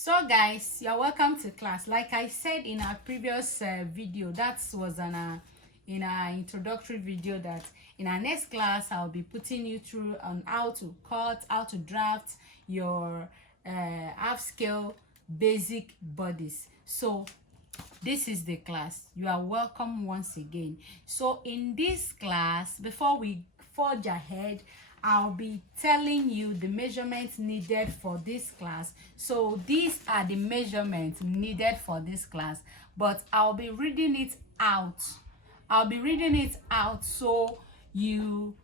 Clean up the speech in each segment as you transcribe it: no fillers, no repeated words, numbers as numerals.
So guys, you're welcome to class. Like I said in our previous video, that was in our introductory video, that in our next class I'll be putting you through on how to cut, how to draft your half scale basic bodies. So this is the class. You are welcome once again. So in this class, before we forge ahead, I'll be telling you the measurements needed for this class. So these are the measurements needed for this class, but I'll be reading it out. So you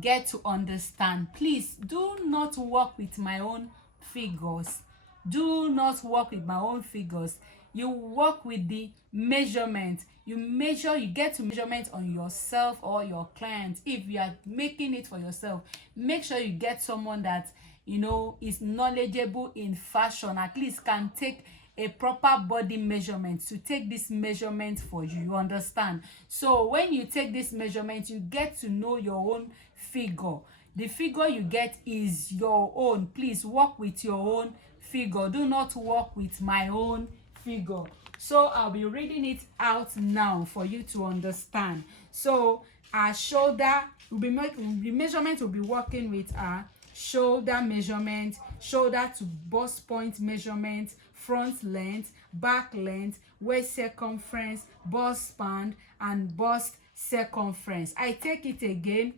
get to understand. Please do not work with my own figures. Do not work with my own figures. You work with the measurement. You measure, you get to measurement on yourself or your client. If you are making it for yourself, make sure you get someone that is knowledgeable in fashion, at least can take a proper body measurement to take this measurement for you. You understand? So when you take this measurement, you get to know your own figure. The figure you get is your own. Please work with your own figure. Do not work with my own figure. So I'll be reading it out now for you to understand. So our shoulder will be the measurement will be working with our shoulder measurement, shoulder to bust point measurement, front length, back length, waist circumference, bust span, and bust circumference. I take it again.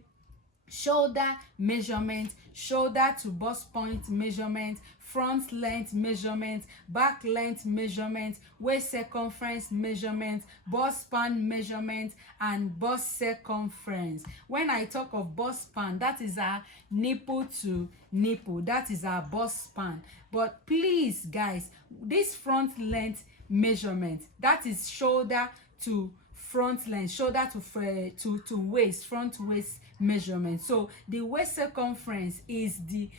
Shoulder measurement, shoulder to bust point measurement, front length measurement, back length measurement, waist circumference measurement, bust span measurement, and bust circumference. When I talk of bust span, that is our nipple to nipple. That is our bust span. But please, guys, this front length measurement, that is shoulder to front length, shoulder to waist, front waist measurement. So the waist circumference is the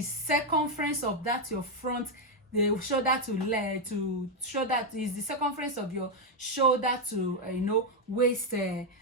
circumference of that your front, the shoulder to shoulder is the circumference of your shoulder to waist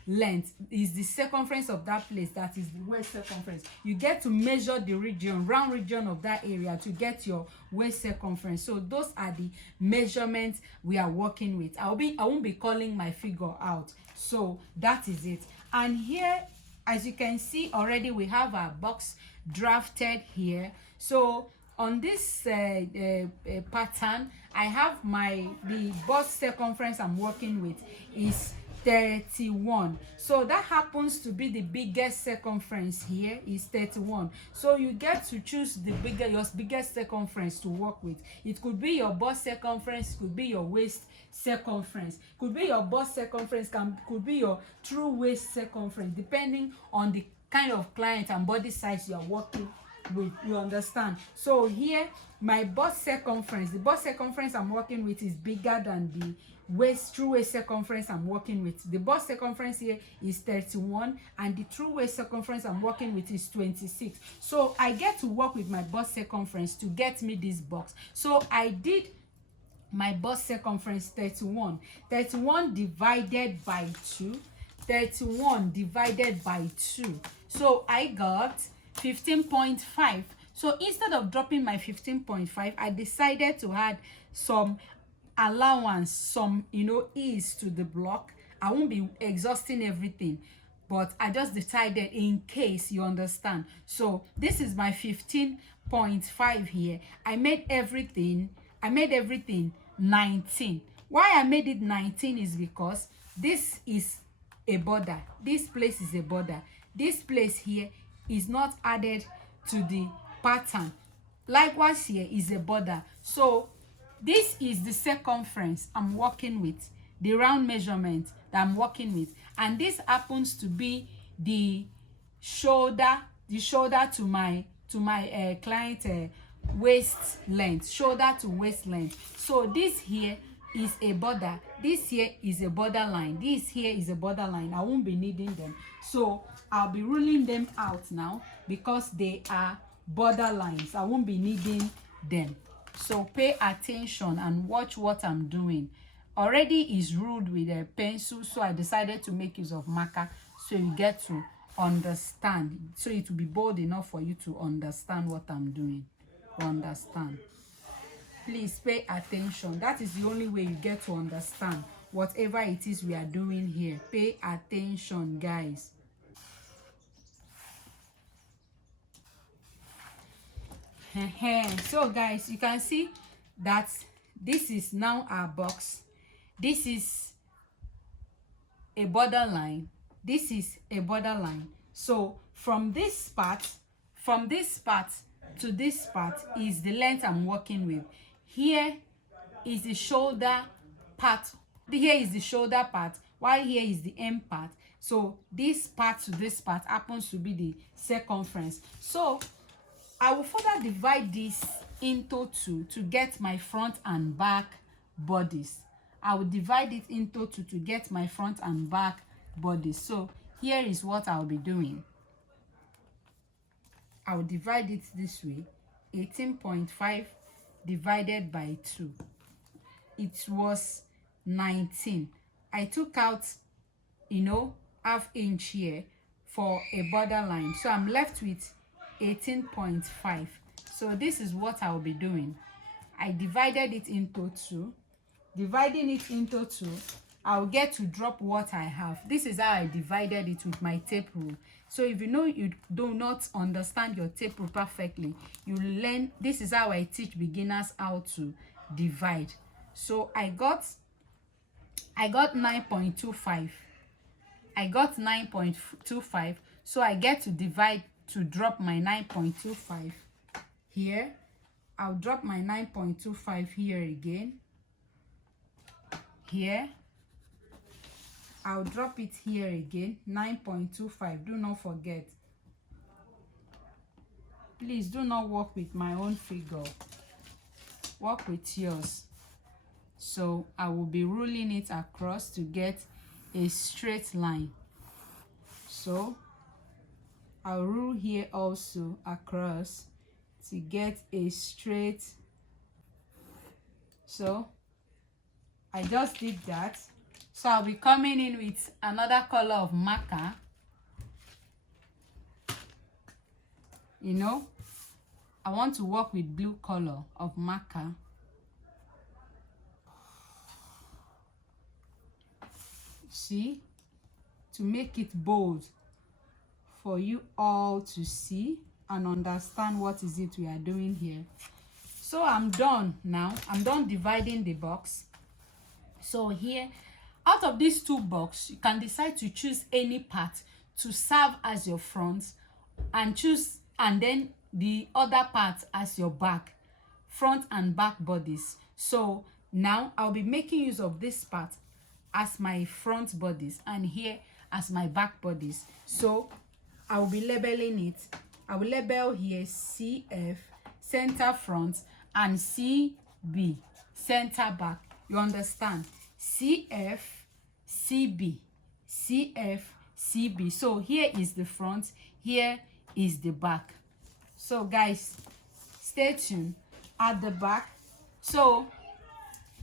length is the circumference of that place. That is the waist circumference. You get to measure the region, round region of that area to get your waist circumference. So those are the measurements we are working with. I won't be calling my figure out. So that is it. And here, as you can see already, we have our box drafted here. So on this pattern, I have the bust circumference I'm working with is 31. So that happens to be the biggest circumference here is 31. So you get to choose your biggest circumference to work with. It could be your bust circumference, it could be your waist circumference, could be your bust circumference, could be your true waist circumference, depending on the kind of client and body size you are working with. You understand? So here, my bust circumference, the bust circumference I'm working with is bigger than the true waist circumference I'm working with. The bust circumference here is 31 and the true waist circumference I'm working with is 26. So I get to work with my bust circumference to get me this box. So I did my bust circumference 31. 31 divided by 2. 31 divided by 2. So I got 15.5. So instead of dropping my 15.5, I decided to add some allowance, some ease to the block. I won't be exhausting everything, but I just decided in case, you understand. So this is my 15.5 here. I made everything 19. Why I made it 19 is because this is a border. This place is a border. This place here is not added to the pattern. Likewise, here is a border. So this is the circumference I'm working with, the round measurement that I'm working with, and this happens to be the shoulder to my client waist length, shoulder to waist length. So this here is a border, this here is a borderline, this here is a borderline. I won't be needing them, so I'll be ruling them out now because they are borderlines. I won't be needing them. So pay attention and watch what I'm doing. Already is ruled with a pencil, so I decided to make use of marker so you get to understand, so it will be bold enough for you to understand what I'm doing. Understand? Please pay attention. That is the only way you get to understand whatever it is we are doing here. Pay attention, guys. So guys, you can see that this is now our box. This is a borderline. This is a borderline. So from this part to this part is the length I'm working with. Here is the shoulder part. Here is the shoulder part, while here is the end part. So this part to this part happens to be the circumference. So I will further divide this into two to get my front and back bodies. I will divide it into two to get my front and back bodies. So here is what I'll be doing. I will divide it this way. 18.5 divided by 2. It was 19. I took out, ½ inch here for a borderline. So I'm left with 18.5. So this is what I'll be doing. I divided it into 2. Dividing it into 2, I'll get to drop what I have. This is how I divided it with my tape rule. So if you do not understand your tape rule perfectly, you learn. This is how I teach beginners how to divide. So I got 9.25. I got 9.25. So I get to divide to drop my 9.25 here. I'll drop my 9.25 here again. Here. I'll drop it here again. 9.25. Do not forget. Please do not work with my own figure. Work with yours. So I will be ruling it across to get a straight line. So I'll rule here also across to get a straight. So I just did that. So I'll be coming in with another color of marker. I want to work with blue color of marker. See, to make it bold for you all to see and understand what is it we are doing here. So I'm done now. I'm done dividing the box. So here, out of these two boxes, you can decide to choose any part to serve as your front and then the other part as your back, front and back bodies. So now I'll be making use of this part as my front bodies and here as my back bodies. So I will be labeling it. I will label here CF, center front, and CB, center back. You understand? CF, CB, CF, CB. So here is the front, here is the back. So guys, stay tuned at the back. So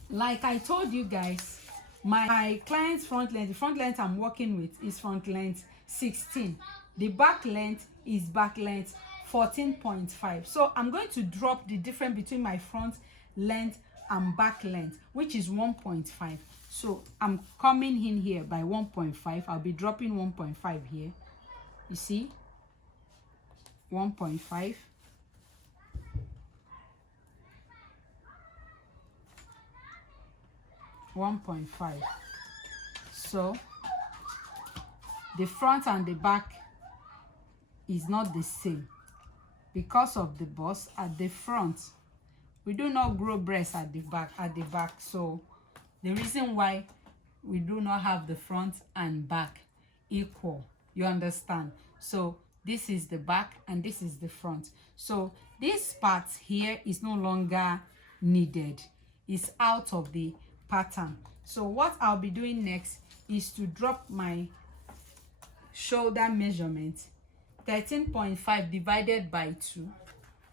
like I told you guys, my client's front length, the front length I'm working with is front length 16. The back length is back length 14.5. So I'm going to drop the difference between my front length and back length, which is 1.5. So I'm coming in here by 1.5. I'll be dropping 1.5 here. You see? 1.5. So the front and the back is not the same because of the bust at the front. We do not grow breasts at the back. So the reason why we do not have the front and back equal, you understand? So this is the back and this is the front. So this part here is no longer needed. It's out of the pattern. So what I'll be doing next is to drop my shoulder measurement. 13.5 divided by 2.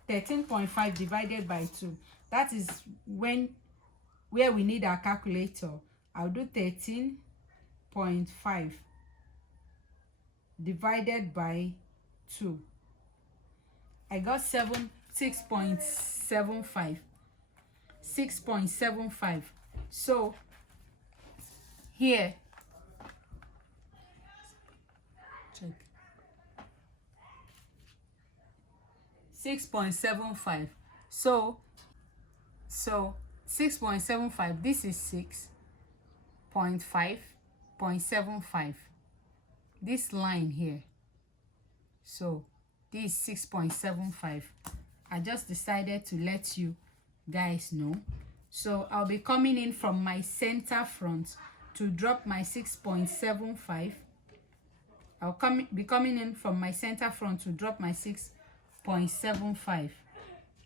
13.5 divided by 2. That is where we need our calculator. I'll do 13.5 divided by 2. I got 6.75. 6.75. So here, check, 6.75. So 6.75, this is 6.5.75, this line here. So this is 6.75. I just decided to let you guys know. So I'll be coming in from my center front to drop my 6.75. I'll be coming in from my center front to drop my 6.75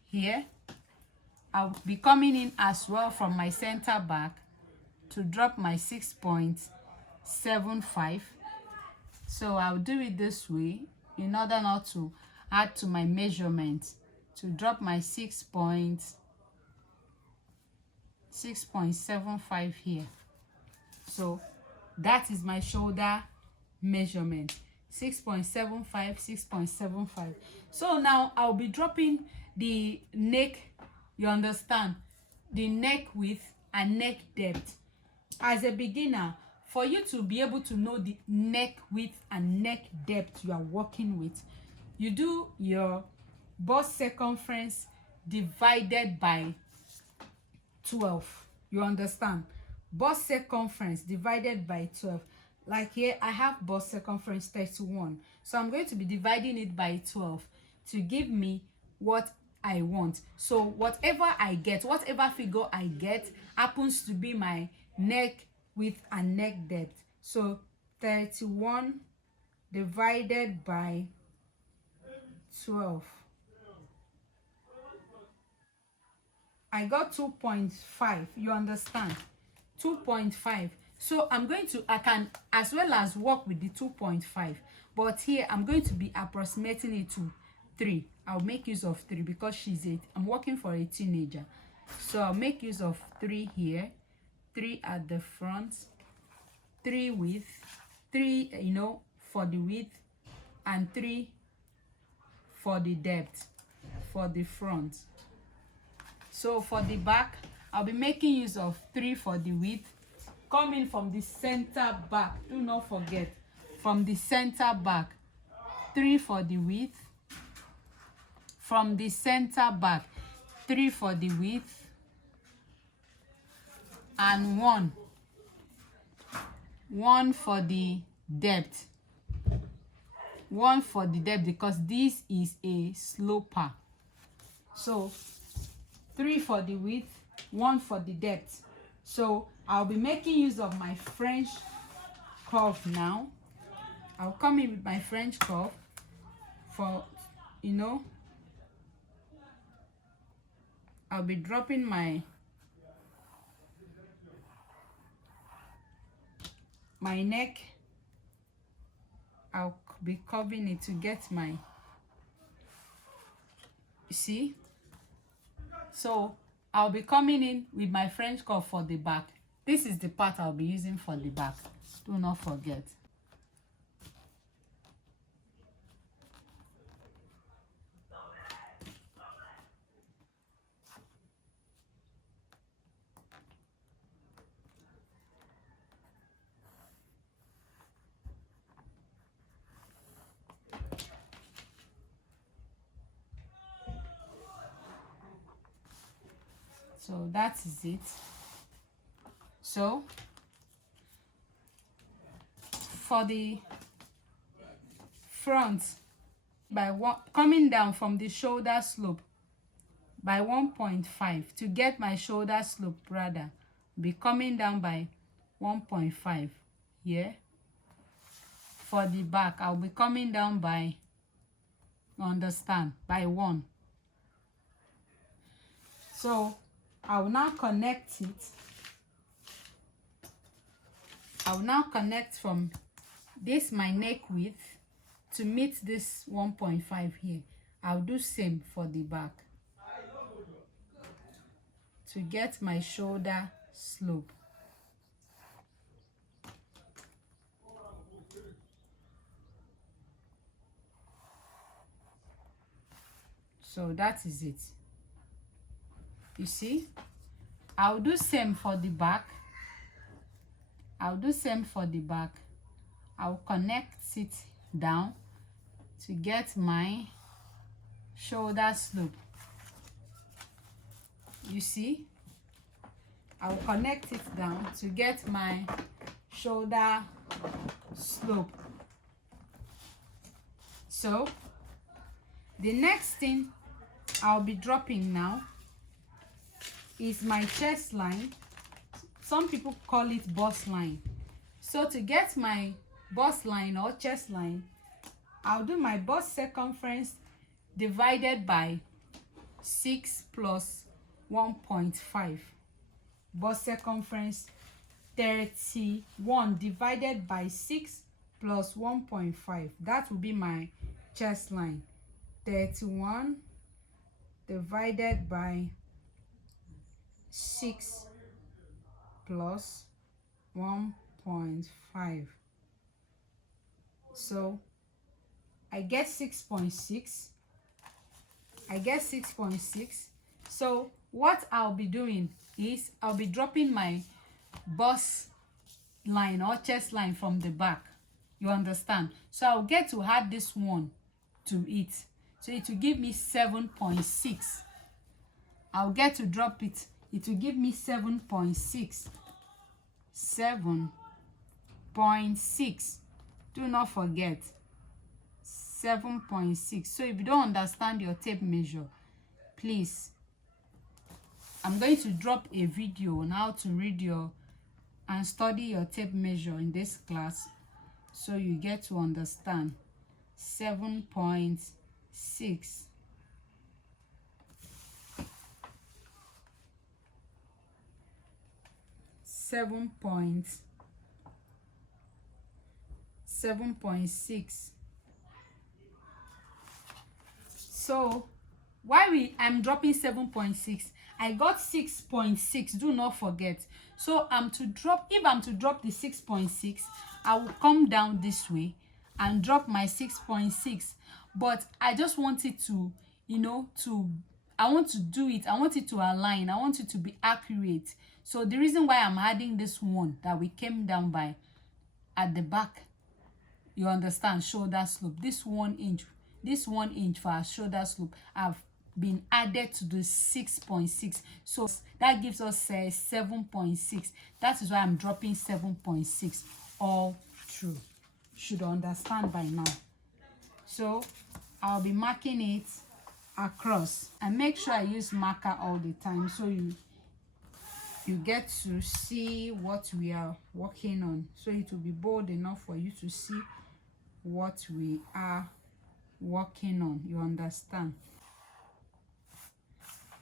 here. I'll be coming in as well from my center back to drop my 6.75. So I'll do it this way in order not to add to my measurement, to drop my 6.75 here. So that is my shoulder measurement, 6.75, 6.75. So now I'll be dropping the neck, you understand, the neck width and neck depth. As a beginner, for you to be able to know the neck width and neck depth you are working with, you do your bust circumference divided by 12. You understand? Bust circumference divided by 12. Like here, I have bust circumference 31. So I'm going to be dividing it by 12 to give me what I want. So whatever I get, whatever figure I get happens to be my neck width and neck depth. So 31 divided by 12. I got 2.5. You understand? 2.5. So I'm going to, I can as well as work with the 2.5, but here I'm going to be approximating it to 3. I'll make use of 3 because I'm working for a teenager. So I'll make use of 3 here, 3 at the front, 3 width, 3 for the width, and 3 for the depth for the front. So for the back, I'll be making use of 3 for the width, coming from the center back. Do not forget, from the center back, 3 for the width, from the center back, 3 for the width, and 1 for the depth. 1 for the depth because this is a sloper. So 3 for the width, 1 for the depth. So I'll be making use of my French curve now. I'll come in with my French curve for, I'll be dropping my neck. I'll be curving it to get my, you see? So I'll be coming in with my French curve for the back. This is the part I'll be using for the back. Do not forget. So that is it. So for the front, by coming down from the shoulder slope by 1.5 to get my shoulder slope, rather be coming down by 1.5 here. For the back, I'll be coming down by, understand, by 1. So I will now connect it. I will now connect from this my neck width to meet this 1.5 here. I'll do same for the back to get my shoulder slope. So that is it. You see? I'll do same for the back. I'll do same for the back. I'll connect it down to get my shoulder slope. You see, I'll connect it down to get my shoulder slope. So the next thing I'll be dropping now is my chest line. Some people call it bust line. So to get my bust line or chest line, I'll do my bust circumference divided by 6 plus 1.5. Bust circumference 31 divided by 6 plus 1.5. That will be my chest line. 31 divided by 6 plus 1.5. So I get 6.6. I get 6.6. So what I'll be doing is I'll be dropping my bust line or chest line from the back. You understand? So I'll get to add this one to it. So it will give me 7.6. I'll get to drop it. It will give me 7.6. 7.6. Do not forget. 7.6. So if you don't understand your tape measure, please, I'm going to drop a video on how to read your and study your tape measure in this class, so you get to understand. 7.6. 7.6. So why I'm dropping 7.6, I got 6.6. Do not forget. So if I'm to drop the 6.6, I will come down this way and drop my 6.6. But I just want it to, I want to do it. I want it to align. I want it to be accurate. So the reason why I'm adding this one that we came down by at the back, you understand, shoulder slope. This 1 inch for our shoulder slope have been added to the 6.6. So that gives us 7.6. That is why I'm dropping 7.6 all through. Should understand by now. So I'll be marking it across, and make sure I use marker all the time so you get to see what we are working on, so it will be bold enough for you to see what we are working on. You understand?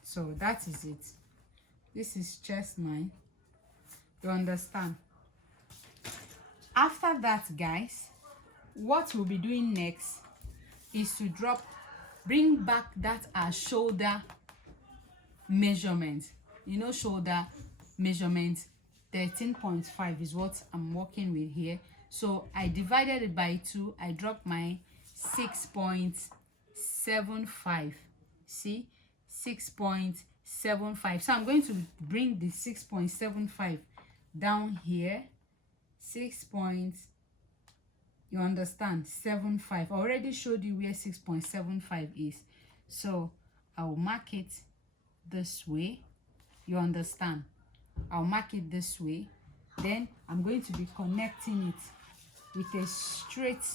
So that is it. This is chest line. You understand? After that, guys, what we'll be doing next is to bring back that our shoulder measurement. Shoulder measurement 13.5 is what I'm working with here. So I divided it by 2. I dropped my 6.75. See, 6.75. So I'm going to bring the 6.75 down here. You understand? 75. I already showed you where 6.75 is. So I'll mark it this way. You understand? I'll mark it this way. Then I'm going to be connecting it with a straight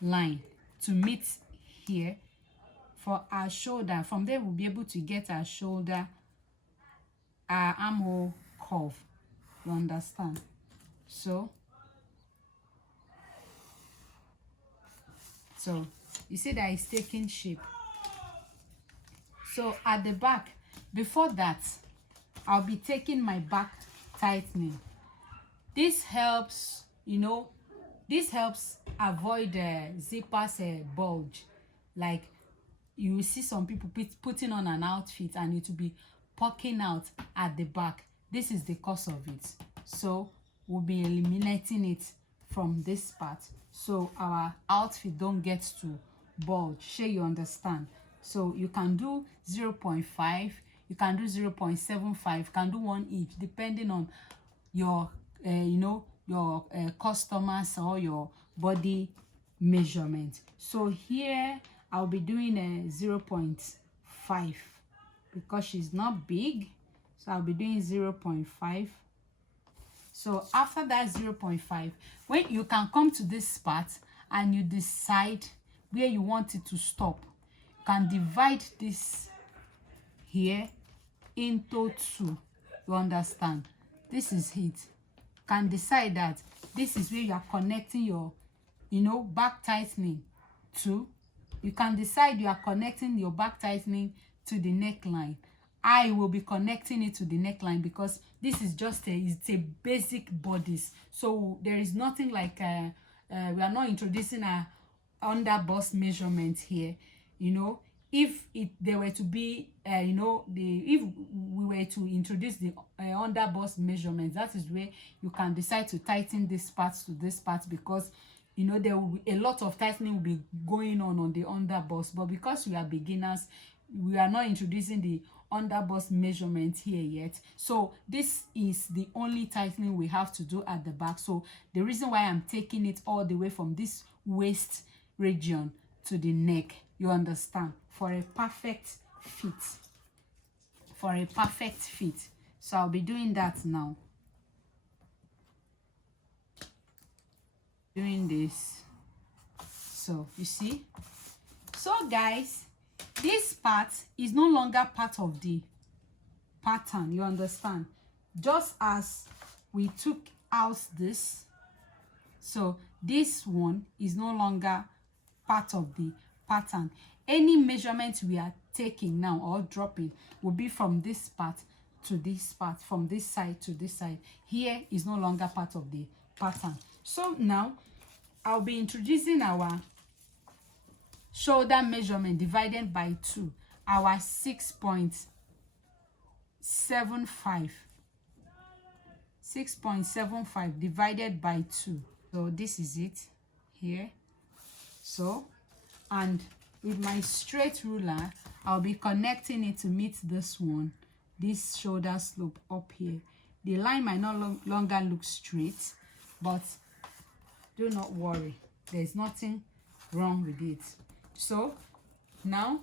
line to meet here for our shoulder. From there, we'll be able to get our shoulder, our armhole curve. You understand? So you see that it's taking shape. So at the back, before that, I'll be taking my back tightening. This helps, avoid zippers bulge. Like you see some people putting on an outfit and it will be poking out at the back. This is the cause of it. So we'll be eliminating it from this part, so our outfit don't get to bulge. Sure, you understand? So you can do 0.5, you can do 0.75, you can do 1 each, depending on your you know, your customers or your body measurement. So here I'll be doing a 0.5 because she's not big, so I'll be doing 0.5. So after that 0.5, when you can come to this part and you decide where you want it to stop, you can divide this here into 2. You understand? This is it. Can decide that this is where you are connecting your, you know, back tightening to. You can decide you are connecting your back tightening to the neckline. I will be connecting it to the neckline because this is just it's a basic bodice. So there is nothing like we are not introducing a under bust measurement here. You know, if there were to be you know, if we were to introduce the under bust measurement, that is where you can decide to tighten this part to this part, because you know there will be a lot of tightening will be going on the under bust. But because we are beginners, we are not introducing the under bust measurement here yet, so this is the only tightening we have to do at the back. So the reason why I'm taking it all the way from this waist region to the neck, you understand, for a perfect fit, for a perfect fit. So I'll be doing that now, doing this. So you see, so guys, this part is no longer part of the pattern, you understand, just as we took out this. So this one is no longer part of the pattern. Any measurement we are taking now or dropping will be from this part to this part, from this side to this side. Here is no longer part of the pattern. So now I'll be introducing our shoulder measurement divided by 2, our 6.75 divided by 2. So this is it here. So, and with my straight ruler, I'll be connecting it to meet this one, this shoulder slope up here. The line might no longer look straight, but do not worry, there's nothing wrong with it. So now